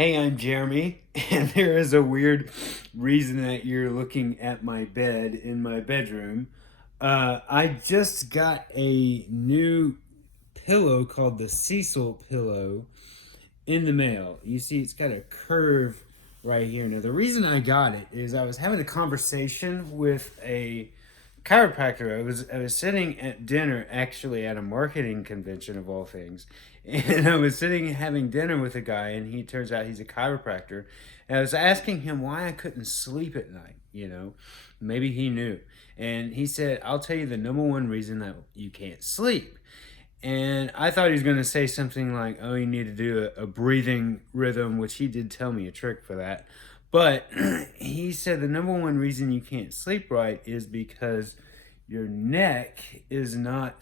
Hey, I'm Jeremy, and there is a weird reason that you're looking at my bed in my bedroom. I just got a new pillow called the Cecil pillow in the mail. You see, it's got a curve right here. Now, the reason I got it is I was having a conversation with a chiropractor. I was sitting at dinner, actually at a marketing convention of all things, and I was sitting having dinner with a guy, and he turns out he's a chiropractor. And I was asking him why I couldn't sleep at night. Maybe he knew, and he said, "I'll tell you the number one reason that you can't sleep." And I thought he was going to say something like, "Oh, you need to do a breathing rhythm," which he did tell me a trick for that. But he said the number one reason you can't sleep right is because your neck is not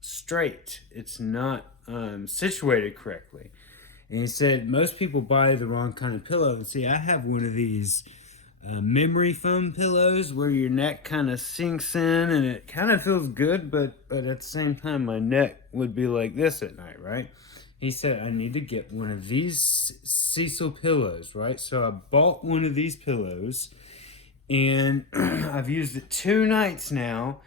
straight, it's not situated correctly. And he said most people buy the wrong kind of pillow. And see, I have one of these memory foam pillows where your neck kind of sinks in and it kind of feels good, but at the same time, my neck would be like this at night, right? He said I need to get one of these Cecil pillows, right? So I bought one of these pillows, and I've used it 2 nights now,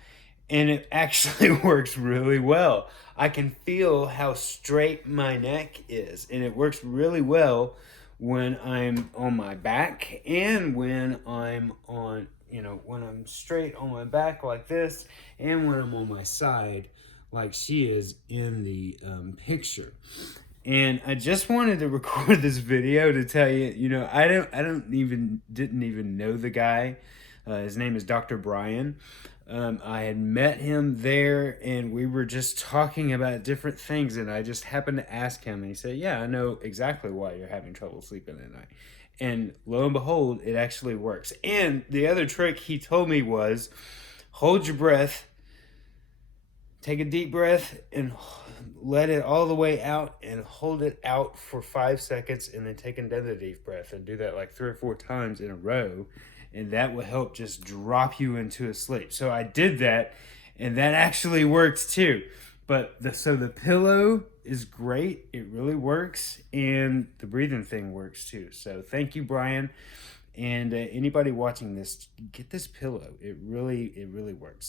and it actually works really well. I can feel how straight my neck is, and it works really well when I'm on my back and when I'm when I'm straight on my back like this, and when I'm on my side like she is in the picture. And I just wanted to record this video to tell you, didn't even know the guy. His name is Dr. Brian. I had met him there, and we were just talking about different things, and I just happened to ask him, and he said, "Yeah, I know exactly why you're having trouble sleeping at night." And lo and behold, it actually works. And the other trick he told me was hold your breath, take a deep breath, and let it all the way out and hold it out for 5 seconds, and then take another deep breath and do that like 3 or 4 times in a row. And that will help just drop you into a sleep. So I did that, and that actually works too. But the pillow is great. It really works, and the breathing thing works too. So thank you, Brian. And anybody watching this, get this pillow. It really works.